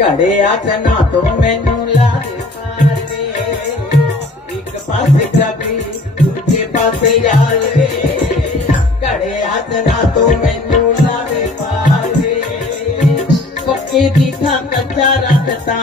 ਘੜੇ ਹੱਥ ਨਾ ਤੋਂ ਮੈਨੂੰ ਲਾਲ ਮਾਰਦੇ ਇੱਕ ਪਾਸੇ ਕਬੀ ਦੂਜੇ ਪਾਸੇ ਯਾਰ ਵੇ ਘੜੇ ਹੱਥ ਨਾ ਤੋਂ ਮੈਨੂੰ ਲਾਵੇ ਪਾਰਦੇ ਪੱਕੇ ਦੀ ਥਾਂ ਕੱਚਾ ਰੱਖਤਾ